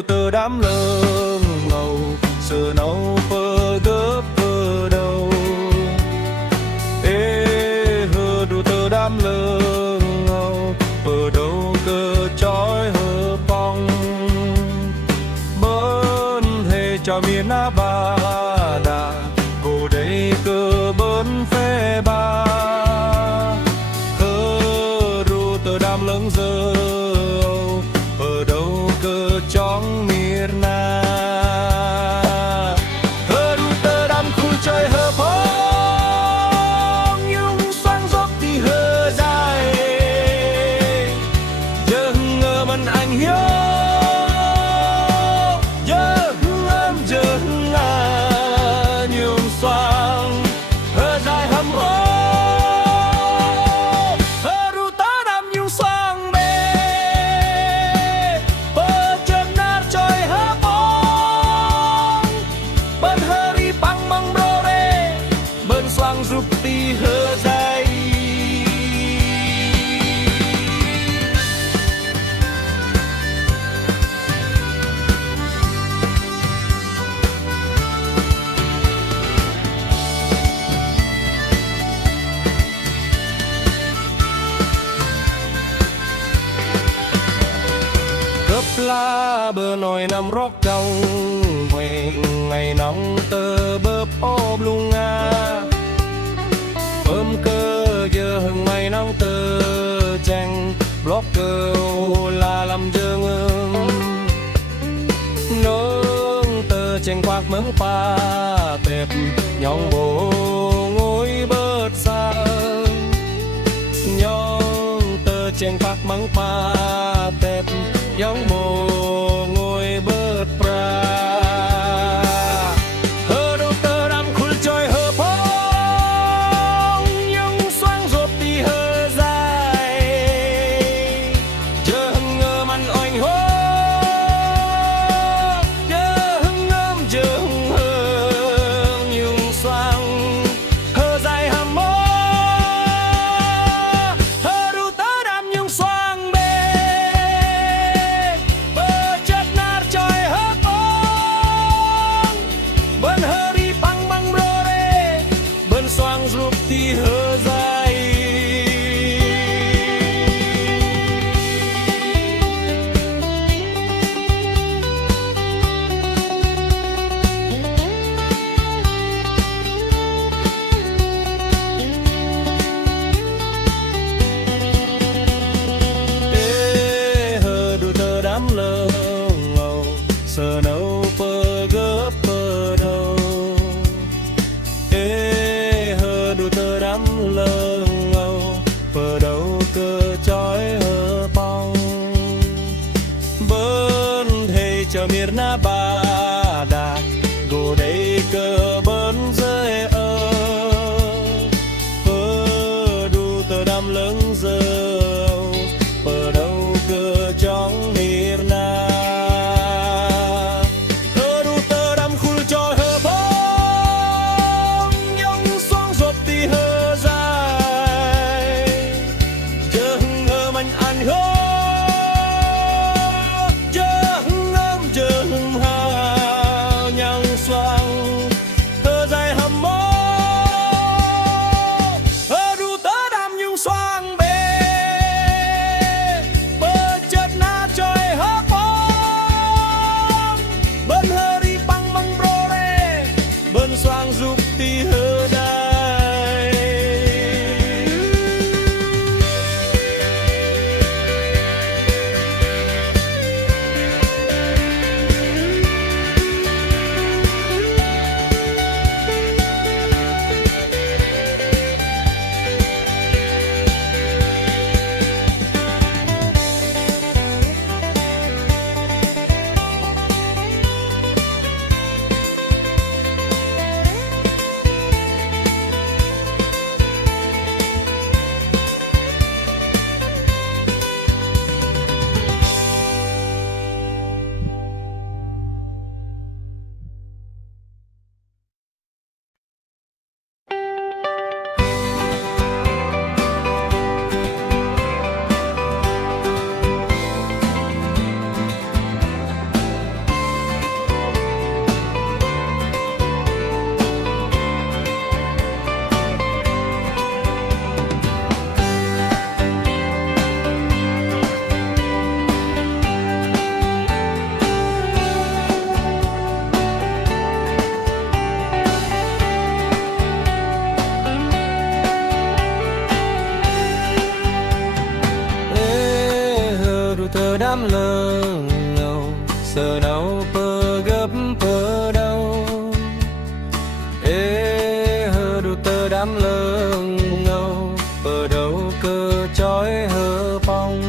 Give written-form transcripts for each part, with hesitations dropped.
ru tơ đám lơ ngầu sờ nâu phơ gấp phơ đầu ê hơ ru tơ đám lơ ngầu phơ đầu cơ chói hơ bong bơn hề cho miền á ba đà cô đây cơ bơn phê ba hơ ru tơ đám lưng dơ ở đâu cơ chóng miền na hơ ru tơ đám khu chơi hơ phong nhung xoang dốc thì hơ dài giờ ngờ mình anh hiếu giờ em giờ ngà nhung xoang hơ dài hầm ô hơ ru tơ đám nhung xoang bê bơ chân nát chơi hơ phong bên hơ ri băng băng rô rê bên xoang giúp đi hơ dài cướp lá bờ nồi nằm rót trong về ngày nóng tơ bớp ôm lung nga ôm cơ giờ hừng mày nóng tơ chanh block cơ là làm giờ ngưng nương tơ chanh quạt mớm pa tẹp nhong bộ ngồi bớt xa nhong tơ chanh quạt mắng pa tẹp nhong bộ ngồi bớt pra hơ đâu tơ đam khul chơi hơ phong nhung xoang rộp đi hơ dài chờ hưng ngơ mặn oanh hô chờ hưng ngâm chờ hưng hương nhung xoang hơ dài hầm mô hơ đâu tơ đam nhung xoang bê bơ chất nát chơi hơ phong bên hơ ri băng băng rô rê bên xoang giúp ti hơ dài ê hơ đu tơ đám lơ ngầu sờ nâu phơ gấp phơ đầu ê hơ đu tơ đám lơ ngầu phơ đầu cơ chói hơ bong bơn hề chờ miền na ba đà gồ đây cơ bơn rơi ơ phơ đu tơ đám lưng dơ phơ đầu cơ chóng miền na hơ đu tơ đám khul cho hơ phong nhung xoang rộp thì hơ dài chờ ngơ mình ăn hơ chờ ngâm chờ hào nhang xoang hơ dài hầm mô hơ đu tơ đám nhung xoang bê bơ chất nát chơi hơ phong bên hơ ri băng băng rô rê bên xoang giúp ti hơ đai đám lơ ngầu sờ đâu pơ gấp pơ đâu ê hơ đu tơ đám lơ ngầu pơ đâu cơ chói hơ phong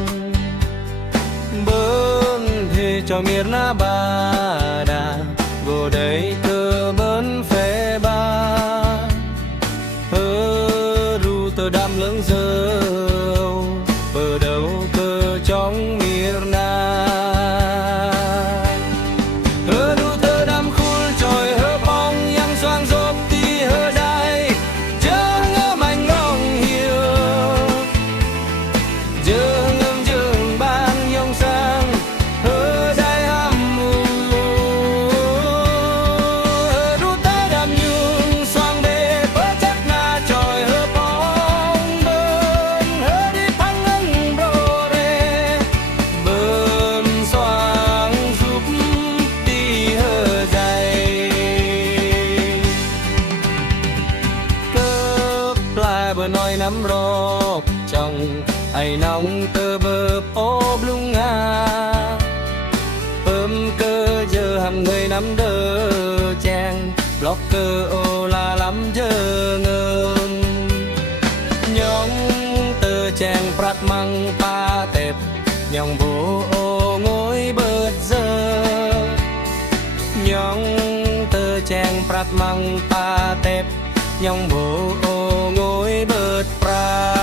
bơn thì cho miệt lá bà đà vô đây cơ bơn phê ba hơ đu tơ đám lơ dâu pơ đâu cơ chóng miệt na hơ đu tơ đám khul trồi hơ bong yang xoang rộp ti hơ đai chớ ngơ mạnh ngong hiu chớ ngâm trường ban yong sang hơ đai ham mù hơ đu tơ đám nhung xoang bê bơ chắc na trồi hơ bong bơn hơ đi phăng ngân bro rê bơn xoang giúp ti hơ dày cướp lại bờ nói nắm rộp trong ai nóng tơ bơ ốp lung nga bơm cơ giờ hàm người nắm đơ chàng lóc cơ ô la lắm chơ ngơn nhong tơ chàng prat măng pa tẹp nhong vô ô ngồi bớt giờ nhong tơ chàng prat măng pa tẹp nhong vô ô ngồi bớt pra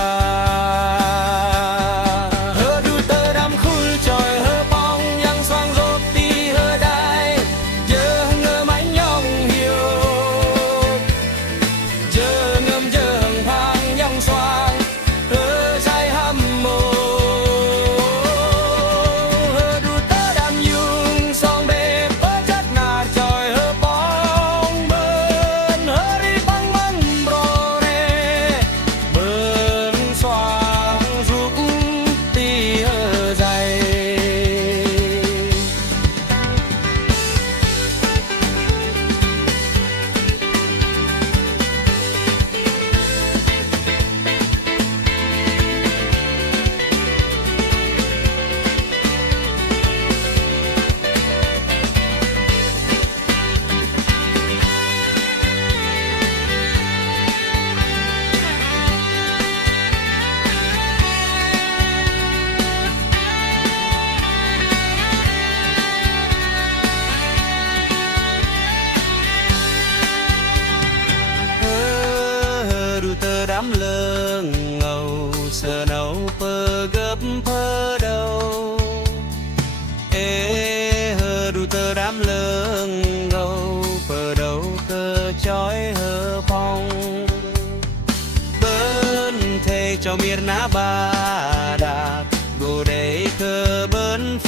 hơ đu tơ đám khul trồi hơ bong yang xoang rộp ti hơ đai chớ ngơ mánh nhong hiu chớ ngâm chớ hằng phang nhong xoang hơ sai hâm mồ hơ đu tơ đám yung song bê bơ chất na trồi hơ bong bơn hơ đi băng măng bro rê bơn xoang giúp ti hơ dày hơ đu tơ đám lơ ngầu sờ nâu pơ gấp pơ đâu ê hơ đu tơ đám lơ ngầu pơ đâu cơ chói hơ phong bơn thề cho miệt ná ba đạp gồ đây cơ bơn